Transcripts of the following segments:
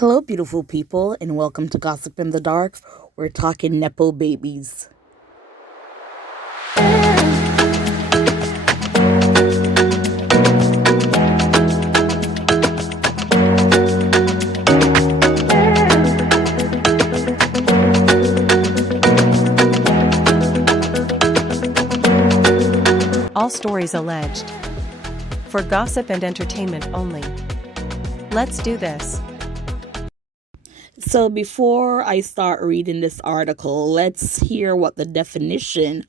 Hello, beautiful people, and welcome to Gossip in the Dark. We're talking Nepo Babies. All stories alleged. For gossip and entertainment only. Let's do this. So, before I start reading this article, let's hear what the definition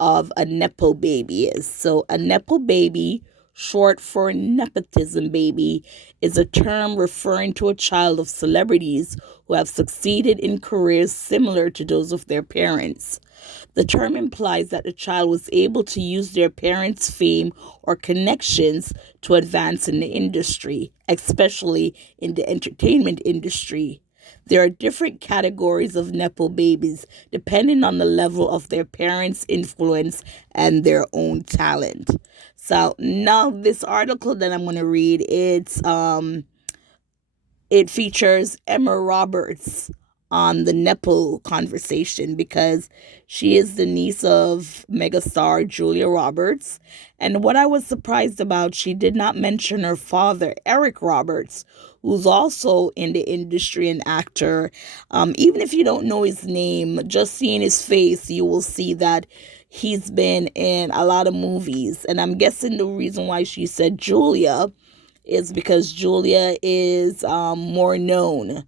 of a Nepo baby is. So, a Nepo baby, short for nepotism baby, is a term referring to a child of celebrities who have succeeded in careers similar to those of their parents. The term implies that the child was able to use their parents' fame or connections to advance in the industry, especially in the entertainment industry. There are different categories of Nepo babies depending on the level of their parents' influence and their own talent. So now this article that I'm going to read, it features Emma Roberts on the Nepo conversation because she is the niece of megastar Julia Roberts. And what I was surprised about, she did not mention her father, Eric Roberts, who's also in the industry, an actor. Even if you don't know his name, just seeing his face, you will see that he's been in a lot of movies. And I'm guessing the reason why she said Julia is because Julia is more known,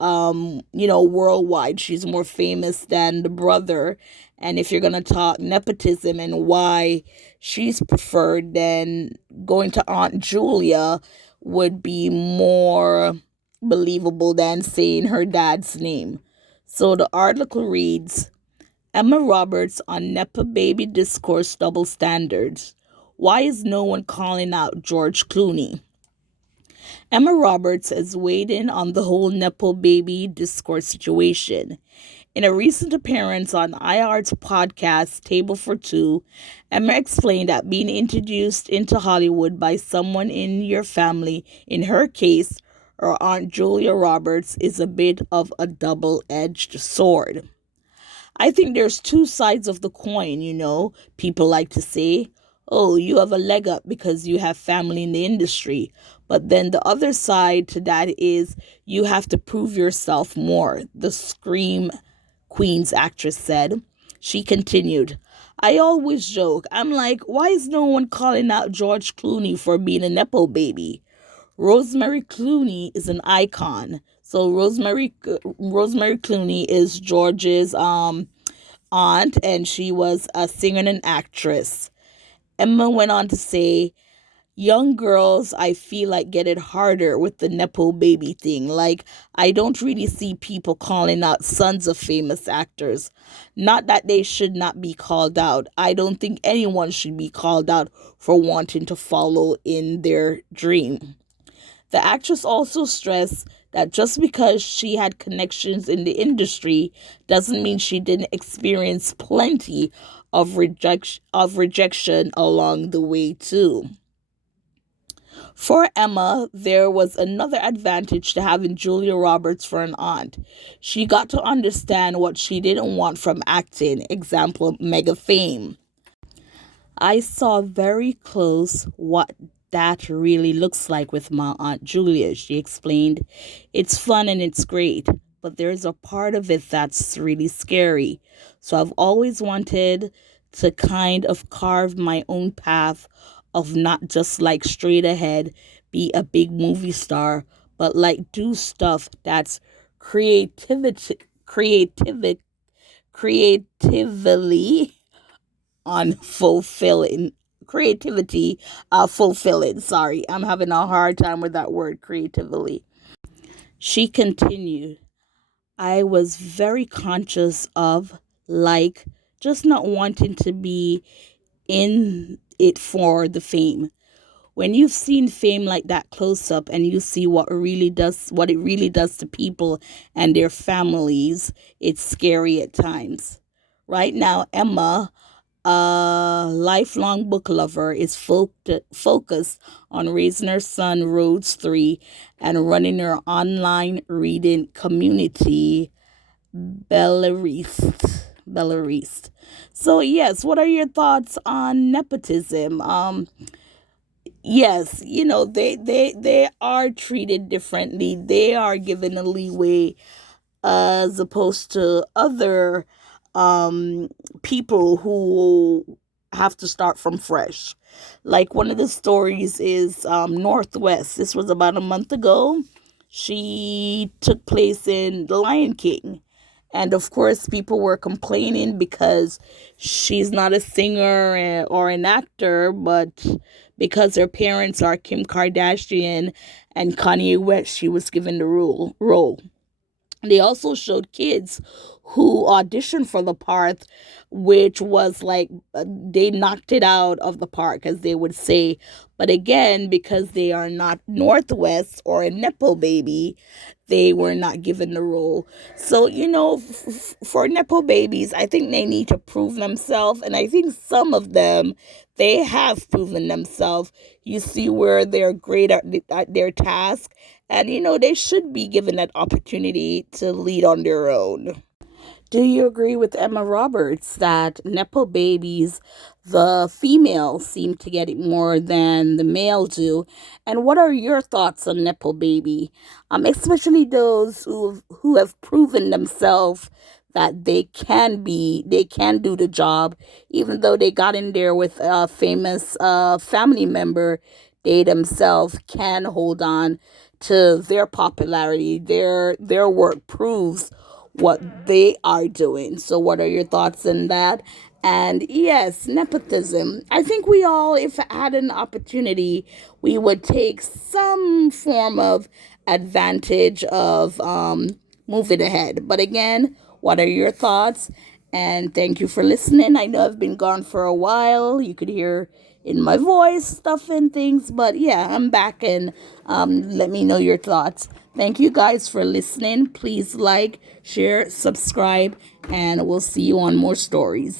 worldwide. She's more famous than the brother. And if you're going to talk nepotism and why she's preferred, then going to Aunt Julia would be more believable than saying her dad's name. So the article reads, Emma Roberts on Nepo Baby Discourse Double Standards. Why is no one calling out George Clooney? Emma Roberts has weighed in on the whole Nepo Baby discourse situation. In a recent appearance on iHeart's podcast, Table for Two, Emma explained that being introduced into Hollywood by someone in your family, in her case, her Aunt Julia Roberts, is a bit of a double-edged sword. I think there's two sides of the coin, people like to say, oh, you have a leg up because you have family in the industry. But then the other side to that is you have to prove yourself more, the Scream Queen's actress said. She continued, I always joke. I'm like, why is no one calling out George Clooney for being a Nepo baby? Rosemary Clooney is an icon. So Rosemary Clooney is George's aunt, and she was a singer and an actress. Emma went on to say, young girls, I feel like get it harder with the Nepo baby thing. Like, I don't really see people calling out sons of famous actors. Not that they should not be called out. I don't think anyone should be called out for wanting to follow in their dream. The actress also stressed that just because she had connections in the industry doesn't mean she didn't experience plenty of rejection along the way too. For Emma, there was another advantage to having Julia Roberts for an aunt. She got to understand what she didn't want from acting, example, mega fame. I saw very close what that really looks like with my Aunt Julia, she explained. It's fun and it's great, but there's a part of it that's really scary. So I've always wanted to kind of carve my own path of not just like straight ahead, be a big movie star, but like do stuff that's creatively unfulfilling creativity fulfilling. Sorry, I'm having a hard time with that word, creatively. She continued, I was very conscious of like just not wanting to be in it for the fame. When you've seen fame like that close up and you see what it really does to people and their families, it's scary at times. Right now, Emma a lifelong book lover, is focused on raising her son, Rhodes 3, and running her online reading community, Belarist. So, yes, what are your thoughts on nepotism? Yes, they are treated differently. They are given a leeway as opposed to other um people who have to start from fresh. Like one of the stories is Northwest. This was about a month ago. She took place in The Lion King. And of course, people were complaining because she's not a singer or an actor, but because her parents are Kim Kardashian and Kanye West, she was given the role. They also showed kids who auditioned for the part, which was like they knocked it out of the park, as they would say. But again, because they are not Northwest or a Nepo baby, they were not given the role. So, for Nepo babies, I think they need to prove themselves. And I think some of them, they have proven themselves. You see where they're great at their task. And, they should be given that opportunity to lead on their own. Do you agree with Emma Roberts that Nepo babies, the females seem to get it more than the male do? And what are your thoughts on Nepo baby? Especially those who have proven themselves that they can do the job, even though they got in there with a famous family member, they themselves can hold on to their popularity. Their work proves what they are doing. So, what are your thoughts on that? And yes, nepotism. I think we all, if had an opportunity, we would take some form of advantage of moving ahead. But again, what are your thoughts? And thank you for listening. I know I've been gone for a while. You could hear in my voice stuff and things, but yeah, I'm back, and let me know your thoughts. Thank you guys for listening. Please like, share, subscribe, and we'll see you on more stories.